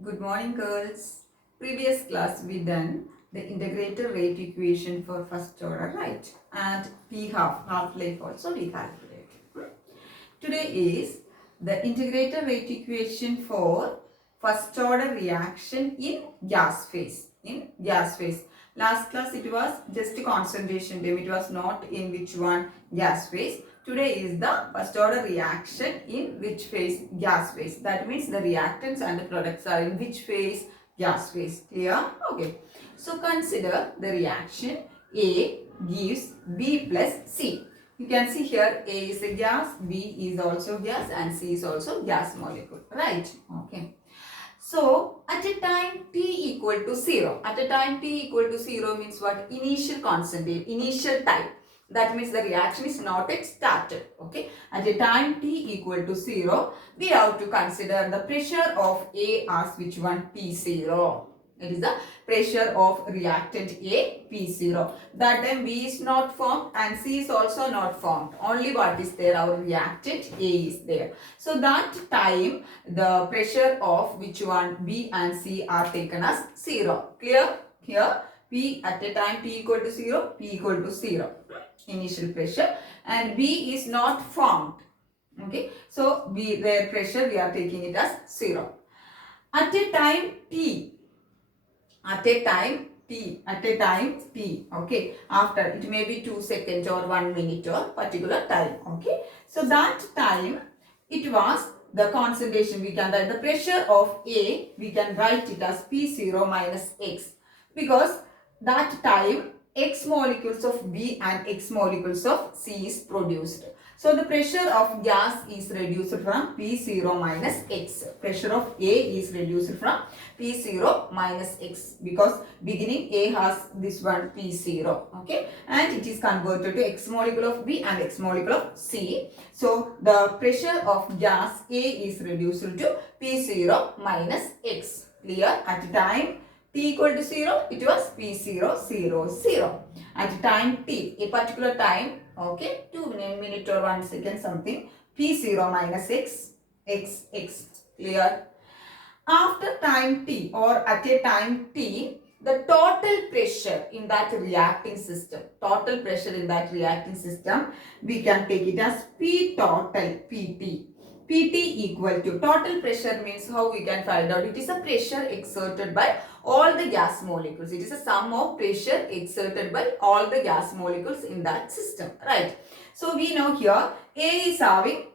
Good morning, girls. Previous class we done the integrated rate equation for first order, right? And P half life also we calculate. Today is the integrated rate equation for first order reaction in gas phase. In gas phase. Last class it was just a concentration term. It was not in which one gas phase. Today is the first order reaction in which phase? Gas phase. That means the reactants and the products are in which phase? Gas phase. Clear? Okay. So consider the reaction A gives B plus C. You can see here A is a gas, B is also gas and C is also gas molecule. Right? Okay. So at a time t equal to 0. At a time t equal to 0 means what? Initial constant, initial time. That means the reaction is not yet started. Okay. At a time t equal to 0, we have to consider the pressure of A as which one? P0. It is the pressure of reactant A, P0. That time B is not formed and C is also not formed. Only what is there? Our reactant A is there. So that time the pressure of which one? B and C are taken as 0. Clear? Here P at a time t equal to 0, P equal to 0. Initial pressure and B is not formed. Okay. So B, their pressure we are taking it as 0. At a time t, okay, after it may be 2 seconds or 1 minute or particular time, okay. So that time it was the concentration, we can write the pressure of A, we can write it as P0 minus X, because that time X molecules of B and X molecules of C is produced. So the pressure of gas is reduced from P0 minus X. Pressure of A is reduced from P0 minus X, because beginning A has this one P0, okay, and it is converted to X molecule of B and X molecule of C. So the pressure of gas A is reduced to P0 minus X. Clear? At time t equal to 0, it was P0, 0, 0. At time t, a particular time, okay, 2 minute or 1 second something, P0 minus X, X, X. Clear? After time t or at a time t, the total pressure in that reacting system, we can take it as P total, PT. PT equal to, total pressure means how we can find out? It is a pressure exerted by all the gas molecules. It is a sum of pressure exerted by all the gas molecules in that system, right? So we know here A is having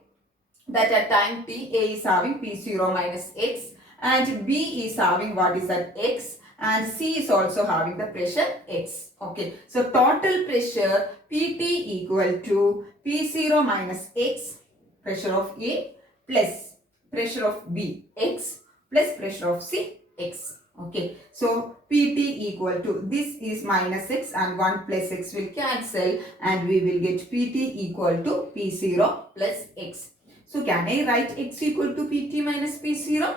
that at time t, A is having P0 minus X and B is having what is that? X, and C is also having the pressure X. Okay. So total pressure PT equal to P0 minus X, pressure of A, plus pressure of B, X, plus pressure of C, X. Okay. So PT equal to, this is minus X and 1 plus X will cancel and we will get PT equal to P0 plus X. So can I write X equal to PT minus P0?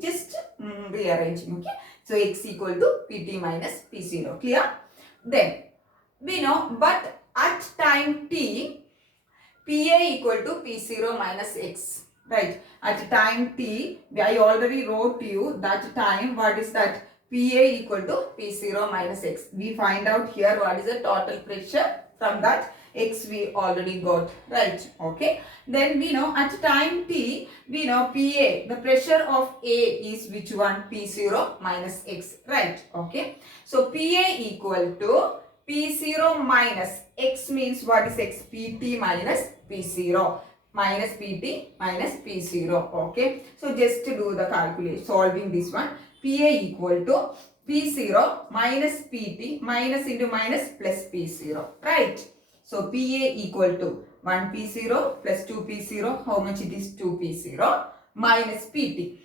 Just rearranging, okay. So X equal to PT minus P0. Clear? Then we know, but at time t, PA equal to P0 minus X. Right? At time t, I already wrote to you that time, what is that? PA equal to P0 minus X. We find out here what is the total pressure. From that X we already got, right? Okay. Then we know at time t, we know PA, the pressure of A is which one? P0 minus X, right? Okay. So PA equal to P0 minus X means what is X? PT minus P0. Minus PT minus P0. Okay. So just to do the calculation, solving this one, PA equal to P0 minus PT minus into minus plus P0. Right. So PA equal to 1 P0 plus 2 P0. How much it is? 2 P0 minus PT.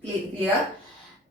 Clear?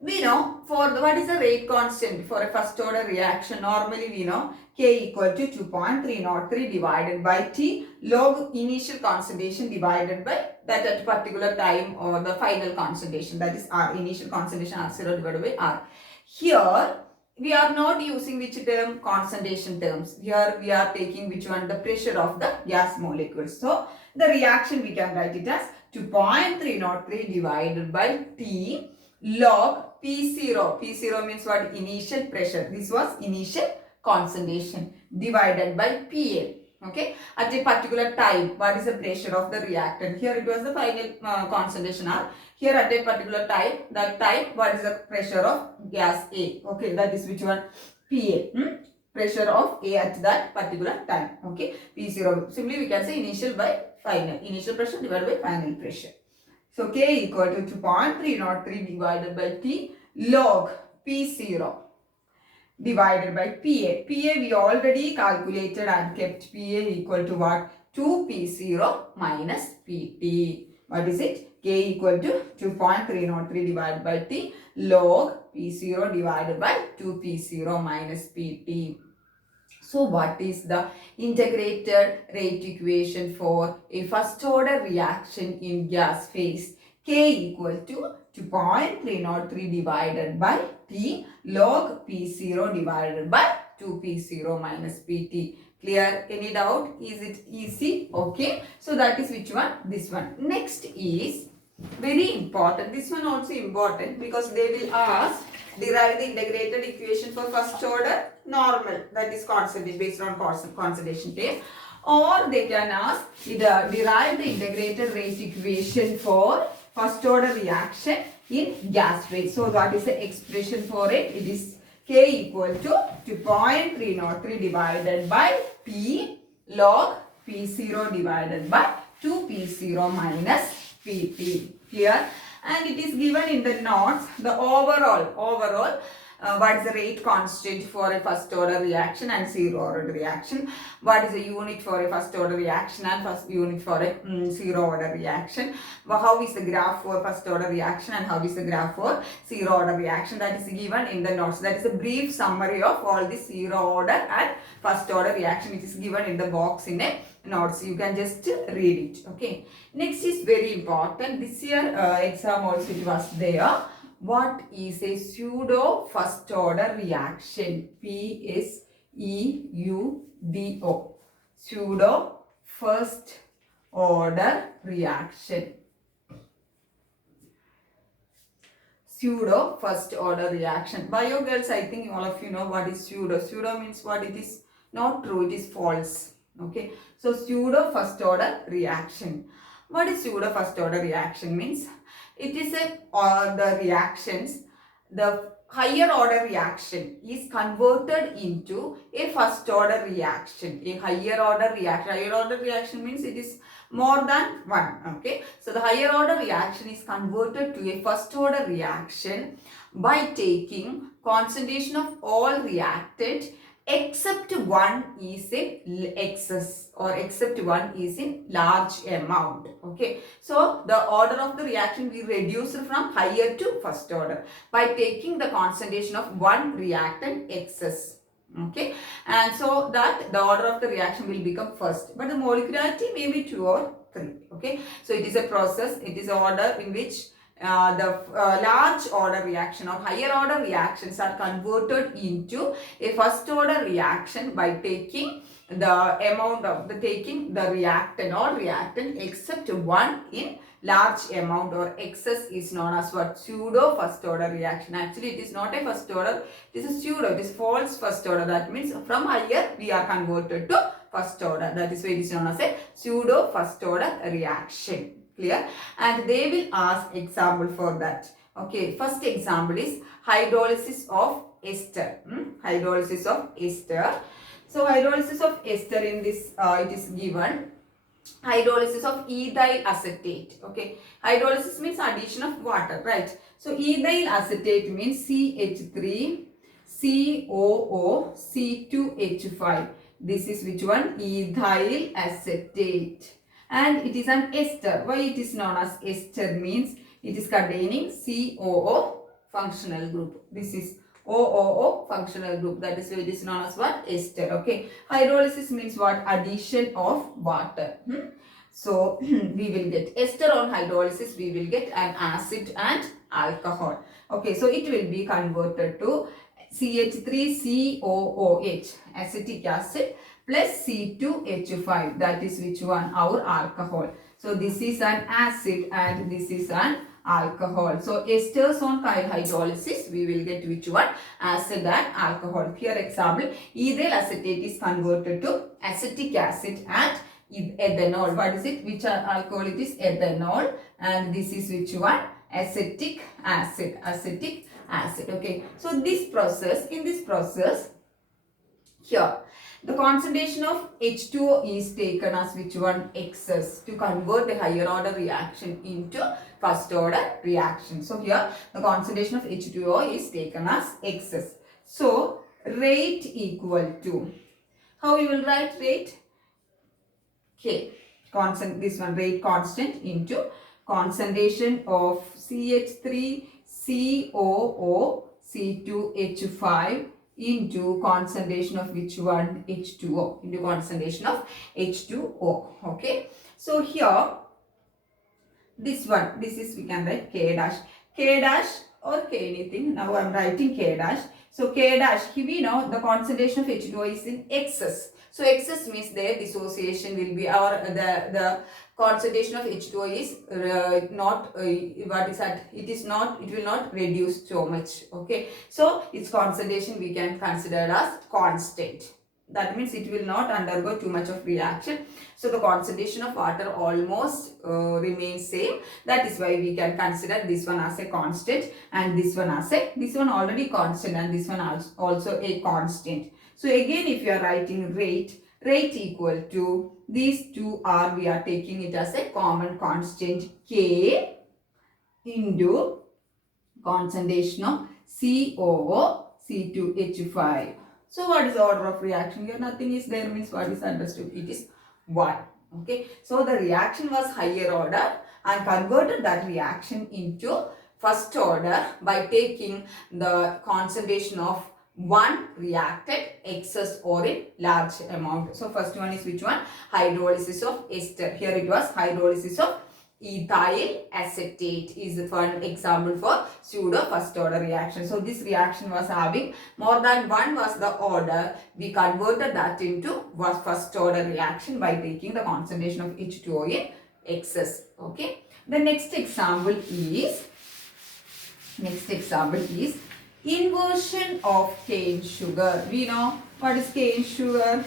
We know for the, what is the rate constant for a first order reaction? Normally we know K equal to 2.303 divided by T log initial concentration divided by that at particular time or the final concentration, that is R, initial concentration R0 divided by R. Here we are not using which term? Concentration terms. Here we are taking which one? The pressure of the gas molecules. So the reaction we can write it as 2.303 divided by T log P0. P0 means what? Initial pressure. This was initial concentration divided by Pa. Okay. At a particular time, what is the pressure of the reactant? Here it was the final concentration R. Here at a particular time, that time, what is the pressure of gas A? Okay, that is which one? Pa. Pressure of A at that particular time. Okay, P0. Simply we can say initial by final. Initial pressure divided by final pressure. So K equal to 2.303 divided by T log P0 divided by PA. PA we already calculated and kept PA equal to what? 2P0 minus PT. What is it? K equal to 2.303 divided by T log P0 divided by 2P0 minus PT. So what is the integrated rate equation for a first order reaction in gas phase? K equal to 2.303 divided by T log P0 divided by 2P0 minus PT. Clear? Any doubt? Is it easy? Okay. So that is which one? This one. Next is very important. This one also important because they will ask derive the integrated equation for first order normal, that is concentration based on concentration phase, or they can ask derive the integrated rate equation for first order reaction in gas phase. So what is the expression for it? It is K equal to 2.303 divided by P log P0 divided by 2P0 minus PT. Here, and it is given in the notes the overall what is the rate constant for a first order reaction and zero order reaction, what is the unit for a first order reaction and first unit for a zero order reaction, how is the graph for first order reaction and how is the graph for zero order reaction, that is given in the notes. That is a brief summary of all the zero order and first order reaction. It is given in the box in a notes. You can just read it. Okay. Next is very important. This year exam also it was there. What is a pseudo first order reaction? PSEUDO. Pseudo first order reaction. Pseudo first order reaction. Bio girls, I think all of you know what is pseudo. Pseudo means what? It is not true, it is false. Okay. So pseudo first order reaction. What is pseudo first order reaction means? It is the reactions, the higher order reaction is converted into a first order reaction. A higher order reaction. Higher order reaction means it is more than one. Okay. So the higher order reaction is converted to a first order reaction by taking concentration of all reactant except one is in excess or except one is in large amount. Okay. So the order of the reaction we reduced from higher to first order by taking the concentration of one reactant excess. Okay. And so that the order of the reaction will become first. But the molecularity may be 2 or 3. Okay. So it is a process. It is an order in which large order reaction or higher order reactions are converted into a first order reaction by taking the amount of the reactant or reactant except one in large amount or excess is known as what? Pseudo first order reaction. Actually, it is not a first order, it is a pseudo, it is false first order. That means from higher we are converted to first order. That is why it is known as a pseudo first order reaction. Clear? And they will ask example for that. Okay, first example is hydrolysis of ester. Hydrolysis of ester. So hydrolysis of ester in this it is given hydrolysis of ethyl acetate. Okay, hydrolysis means addition of water, right? So ethyl acetate means CH3 COO C2H5. This is which one? Ethyl acetate. And it is an ester. Why it is known as ester means it is containing COO functional group. This is OOO functional group. That is why it is known as what? Ester. Okay. Hydrolysis means what? Addition of water. So we will get ester on hydrolysis. We will get an acid and alcohol. Okay. So it will be converted to CH3COOH, acetic acid, plus C2H5, that is which one? Our alcohol. So this is an acid and this is an alcohol. So esters on hydrolysis, we will get which one? Acid and alcohol. Here example, ethyl acetate is converted to acetic acid and ethanol. What is it? Which alcohol it is? Ethanol. And this is which one? Acetic acid. Acetic acid. Okay. So in this process, here the concentration of H2O is taken as which one? Excess, to convert the higher order reaction into first order reaction. So here the concentration of H2O is taken as excess. So rate equal to, how we will write rate? K, constant, this one rate constant into concentration of CH3COO C2H5 into concentration of which one? H2O, into concentration of H2O. Okay. So here this one, this is, we can write K dash or K anything. Now I am writing K dash. So K dash, here we know the concentration of H2O is in excess. So excess means their dissociation will be, or the concentration of H2O is not, what is that? It will not reduce so much. Okay. So its concentration we can consider as constant. That means it will not undergo too much of reaction. So the concentration of water almost remains same. That is why we can consider this one as a constant and this one as a, this one already constant and this one also a constant. So again, if you are writing rate equal to, these two are, we are taking it as a common constant K into concentration of COO C2H5. So what is the order of reaction? Here nothing is there, means what is understood? It is 1. Okay. So the reaction was higher order and converted that reaction into first order by taking the concentration of one reacted excess or in large amount. So first one is which one? Hydrolysis of ester. Here it was hydrolysis of ethyl acetate is one example for pseudo first order reaction. So this reaction was having more than one was the order. We converted that into first order reaction by taking the concentration of H2O in excess. Okay. The next example is inversion of cane sugar. We know what is cane sugar.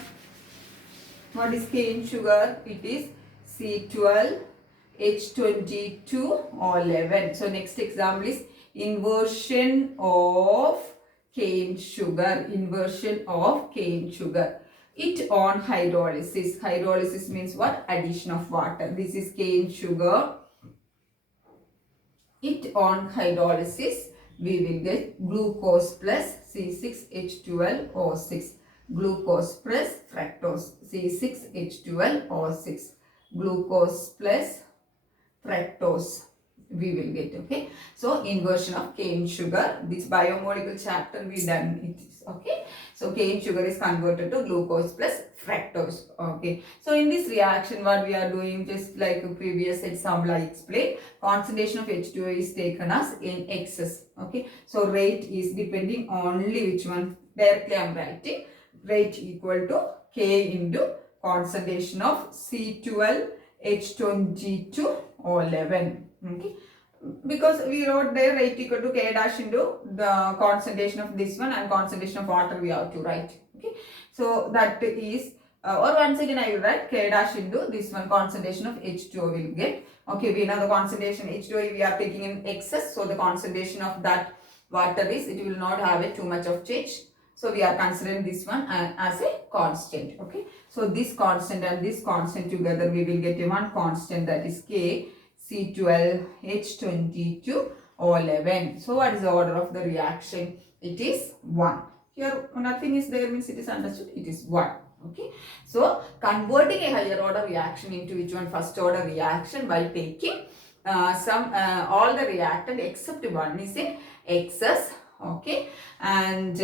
What is cane sugar? It is C12 H22O11. So next example is inversion of cane sugar. Inversion of cane sugar. It on hydrolysis. Hydrolysis means what? Addition of water. This is cane sugar. It on hydrolysis, we will get glucose plus C6H12O6. Glucose plus fructose C6H12O6. Glucose plus fructose we will get. Okay. So inversion of cane sugar. This biomolecule chapter we done it. Okay. So cane sugar is converted to glucose plus fructose. Okay. So in this reaction what we are doing, just like a previous example I explained, concentration of H2O is taken as in excess. Okay. So rate is depending only which one. Directly I am writing rate equal to K into concentration of C12 H22O11. Okay. Because we wrote there rate equal to K dash into the concentration of this one and concentration of water we have to write. Okay. So that is, or once again I will write K dash into this one concentration of H2O will get. Okay, we know the concentration H2O we are taking in excess. So the concentration of that water is, it will not have a too much of change. So we are considering this one as a constant. Okay. So this constant and this constant together we will get a one constant, that is K C12 H22O11. So what is the order of the reaction? It is 1. Here nothing is there, means it is understood. It is 1. Okay. So converting a higher order reaction into which one? First order reaction by taking all the reactant except one is in excess. Okay. And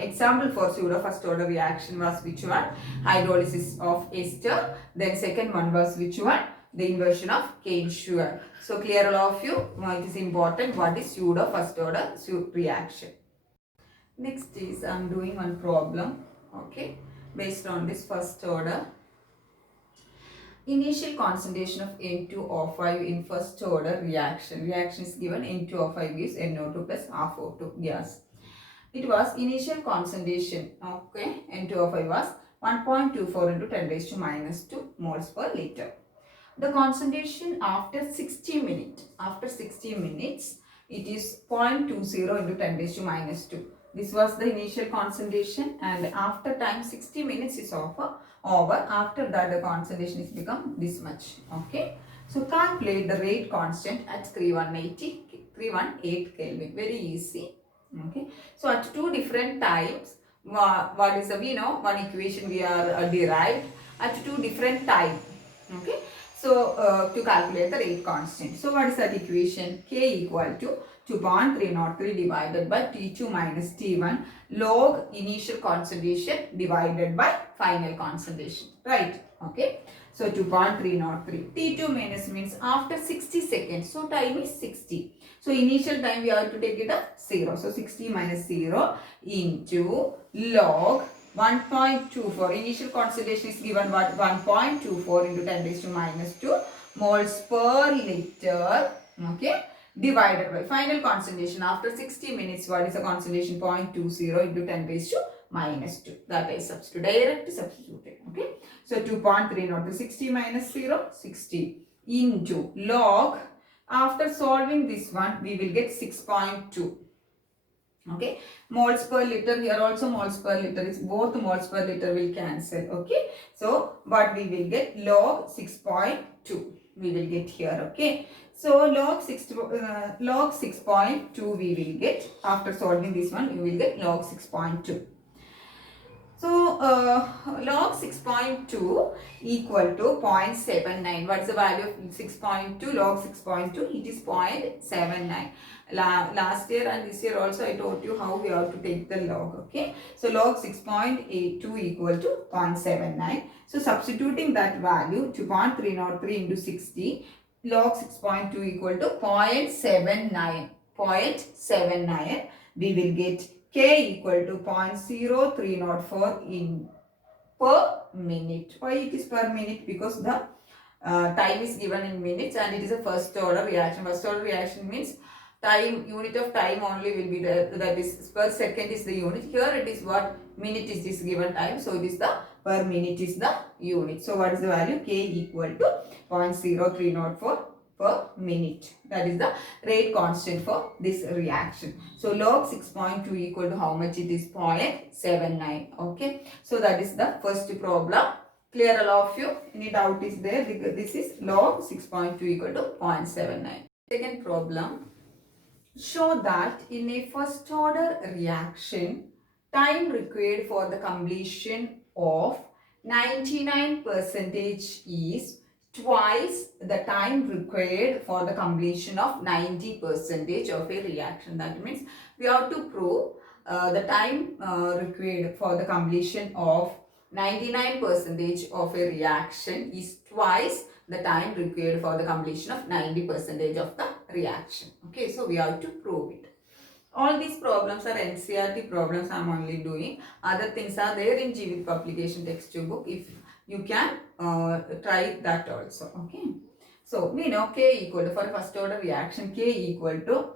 example for pseudo first order reaction was which one? Hydrolysis of ester. Then second one was which one? The inversion of cane sugar. So clear all of you, it is important what is pseudo first order reaction. Next is I am doing one problem. Okay. Based on this first order. Initial concentration of N2O5 in first order reaction. Reaction is given, N2O5 gives NO2 plus half O2 gas. It was initial concentration, okay, N2O5 was 1.24 into 10 raised to minus 2 moles per liter. The concentration after 60 minutes, it is 0.20 into 10 raised to minus 2. This was the initial concentration, and after time 60 minutes is over. After that the concentration is become this much, okay. So calculate the rate constant at 318 Kelvin. Very easy, okay. So at two different times, what is the, we know one equation we are derived at two different time, okay. So to calculate the rate constant. So what is that equation? K equal to 2.303 divided by T2 minus T1 log initial concentration divided by final concentration. Right? Okay. So 2.303. T2 minus means after 60 seconds. So time is 60. So initial time we have to take it as 0. So 60 minus 0 into log 1.24. Initial concentration is given what? 1.24 into 10 raised to minus 2 moles per liter. Okay. Divided by final concentration after 60 minutes. What is the concentration? 0.20 into 10 raised to minus 2. That is direct substituted. Okay. So 2.3 60 minus 0, 60 into log. After solving this one, we will get 6.2. Okay, moles per liter, here also moles per liter, is both moles per liter will cancel. Okay, so but we will get log 6.2 we will get here. Okay, so log 6.2 we will get after solving this one. You will get log 6.2. So log 6.2 equal to 0.79. What is the value of 6.2? Log 6.2, it is 0.79. Last year and this year also I taught you how we have to take the log. Okay, so log 6.82 equal to 0.79. So substituting that value to 0.303 into 60, log 6.2 equal to 0.79. 0.79. We will get K equal to 0.0304 in per minute. Why it is per minute? Because the time is given in minutes and it is a first order reaction. First order reaction means time, unit of time only will be there, that is per second is the unit. Here it is what? Minute is this given time, so it is the per minute is the unit. So what is the value? K equal to 0.0304 per minute. That is the rate constant for this reaction. So log 6.2 equal to how much? It is 0.79. Okay, so that is the first problem. Clear, all of you? Any doubt is there? Because this is log 6.2 equal to 0.79. Second problem. Show that in a first order reaction, time required for the completion of 99% is twice the time required for the completion of 90% of a reaction. That means we have to prove the time required for the completion of 99% of a reaction is twice the time required for the completion of 90% of the reaction. Okay, so we have to prove it. All these problems are NCERT problems I am only doing. Other things are there in Jeevit publication textbook. If you can try that also. Okay. So we know K equal to, for first order reaction, K equal to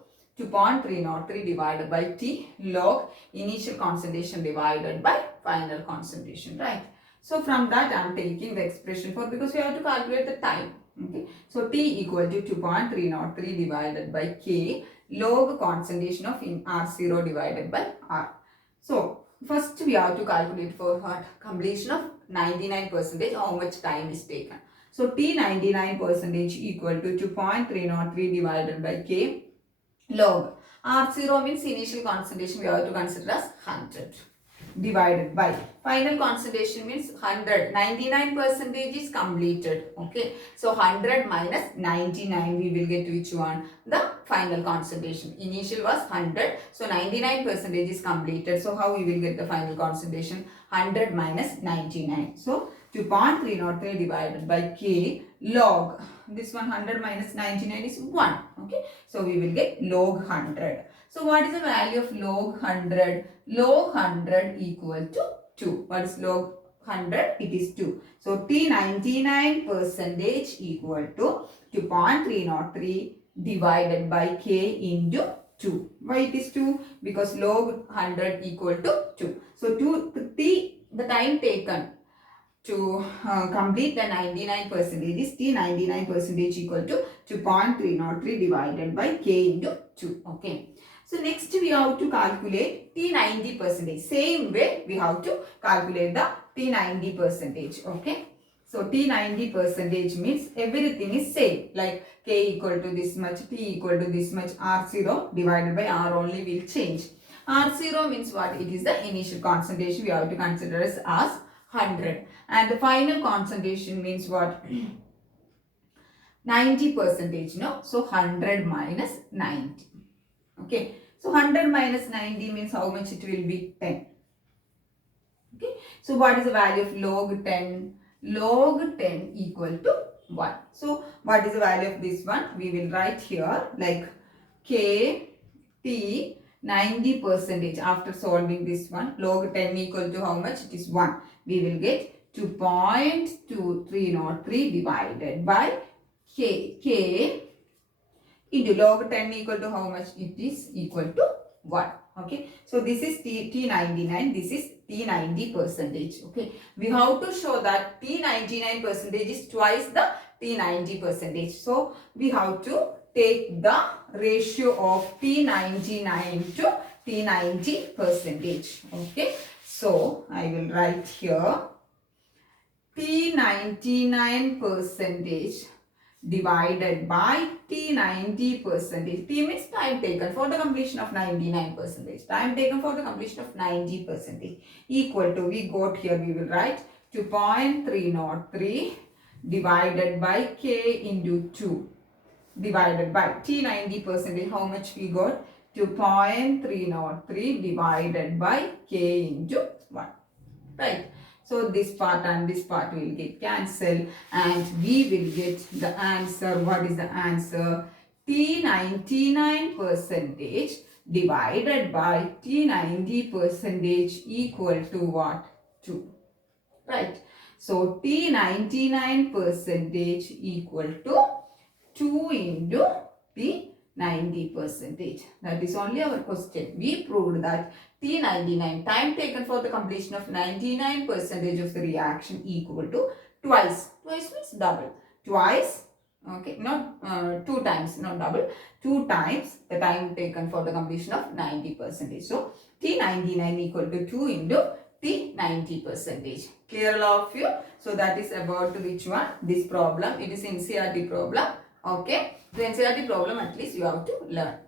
2.303 divided by T log initial concentration divided by final concentration, right? So from that I am taking the expression for, because we have to calculate the time. Okay. So T equal to 2.303 divided by K log concentration of in R0 divided by R. So first we have to calculate for what? Completion of 99%, how much time is taken. So T 99% equal to 2.303 divided by K log R0 means initial concentration we have to consider as 100 divided by final concentration means 100. 99% is completed. Okay, so 100 minus 99 we will get which one? The final concentration. Initial was 100, so 99% is completed. So how we will get the final concentration? 100 minus 99. So 2.303 divided by K log, this 100 minus 99 is 1. Okay, so we will get log 100. So what is the value of log 100? Log 100 equal to 2. What is log 100, it is 2. So T99 percentage equal to 2.303 divided by K into 2. Why it is 2? Because log 100 equal to 2. So the time taken to complete the 99 percentage is T99 percentage equal to 2.303 divided by K into 2. Okay. So next we have to calculate T90 percentage. Same way we have to calculate the T90 percentage. Okay. So T90 percentage means everything is same. Like K equal to this much, T equal to this much, R0 divided by R only will change. R0 means what? It is the initial concentration we have to consider as 100. And the final concentration means what? 90 percentage, no? So 100 minus 90. Okay. So 100 minus 90 means how much it will be? 10. Okay. So what is the value of log 10? Log 10 equal to 1. So what is the value of this one? We will write here like K, T, 90 percentage. After solving this one, log 10 equal to how much? It is 1. We will get 2.2303 divided by K into log 10 equal to how much? It is equal to 1. Okay. So this is T99. This is T90 percentage. Okay. We have to show that T99 percentage is twice the T90 percentage. So we have to take the ratio of T99 to T90 percentage. Okay. So I will write here T99 percentage divided by T90 percentage. T means time taken for the completion of 99 percentage. Time taken for the completion of 90 percentage equal to, we got here, we will write 2.303 divided by K into 2 divided by T90 percentage. How much we got? 2.303 divided by K into 1. Right. So this part and this part will get cancelled and we will get the answer. What is the answer? T99 percentage divided by T90 percentage equal to what? 2. Right. So T99 percentage equal to 2 into T90 percentage. That is only our question. We proved that T99, time taken for the completion of 99 percentage of the reaction, equal to twice. Twice means double. Twice, okay, not 2 times, not double. 2 times the time taken for the completion of 90 percentage. So T99 equal to 2 into T90 percentage. Clear all of you? So that is about which one? This problem. It is NCERT problem. Okay. The NCERT problem at least you have to learn.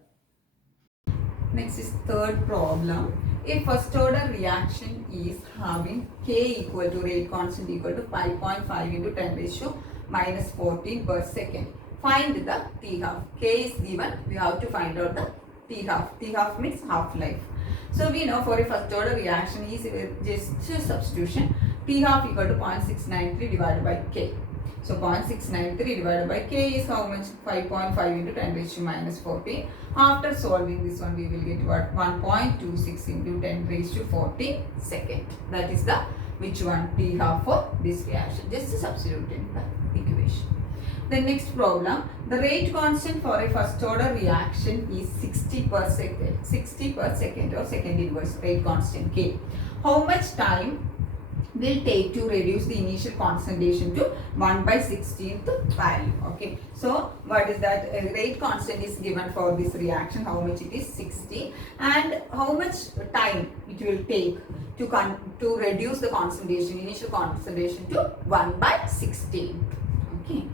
Next is third problem. A first order reaction is having K equal to rate constant equal to 5.5 into 10 ratio minus 14 per second. Find the T half. K is given. We have to find out the T half. T half means half life. So we know for a first order reaction is just a substitution. T half equal to 0.693 divided by K. So 0.693 divided by K is how much? 5.5 into 10 raised to minus 14. After solving this one, we will get what? 1.26 into 10 raised to 14 second. That is the which one? T half for this reaction. Just substitute in the equation. The next problem, the rate constant for a first order reaction is 60 per second. 60 per second or second inverse rate constant K. How much time will take to reduce the initial concentration to 1 by 16th value? Okay. So what is that? Rate constant is given for this reaction. How much it is? 60. And how much time it will take to reduce the concentration, initial concentration to 1 by 16. Okay.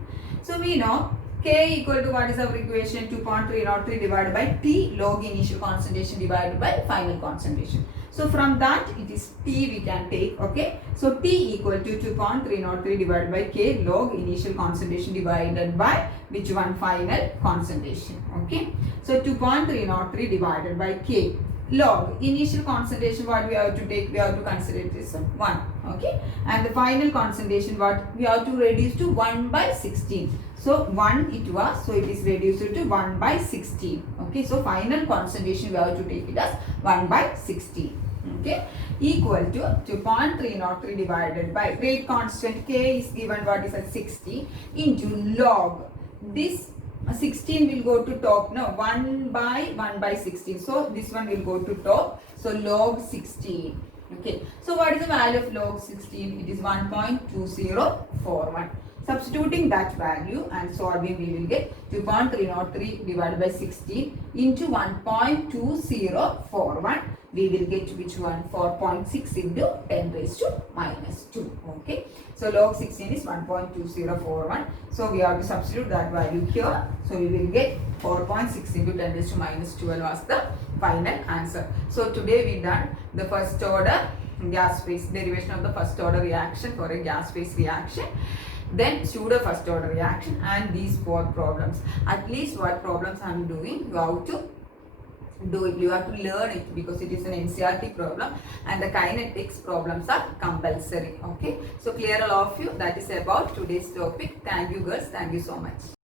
So we know K equal to what is our equation? 2.303 divided by T log initial concentration divided by final concentration. So from that it is T we can take. Okay. So T equal to 2.303 divided by K log initial concentration divided by which one? Final concentration. Okay. So 2.303 divided by K log initial concentration, what we have to take? We have to consider it is 1. Okay. And the final concentration, what we have to reduce to 1 by 16. So 1 it was, so it is reduced to 1 by 16. Okay. So final concentration we have to take it as 1 by 16. okay, equal to 2.303 divided by rate constant k is given what is at 60 into log. This 16 will go to top, no, 1 by 16. So this one will go to top. So log 16. Okay. So what is the value of log 16? It is 1.2041. Substituting that value and solving, we will get 2.303 divided by 16 into 1.2041. We will get which one? 4.6 into 10 raised to minus 2. Okay. So log 16 is 1.2041. So we have to substitute that value here. So we will get 4.6 into 10 raised to minus 12 was the final answer. So today we done the first order gas phase derivation of the first order reaction for a gas phase reaction. Then pseudo first order reaction and these four problems. At least what problems I am doing, you have to do it, you have to learn it because it is an NCERT problem and the kinetics problems are compulsory. Okay, so clear all of you. That is about today's topic. Thank you girls, thank you so much.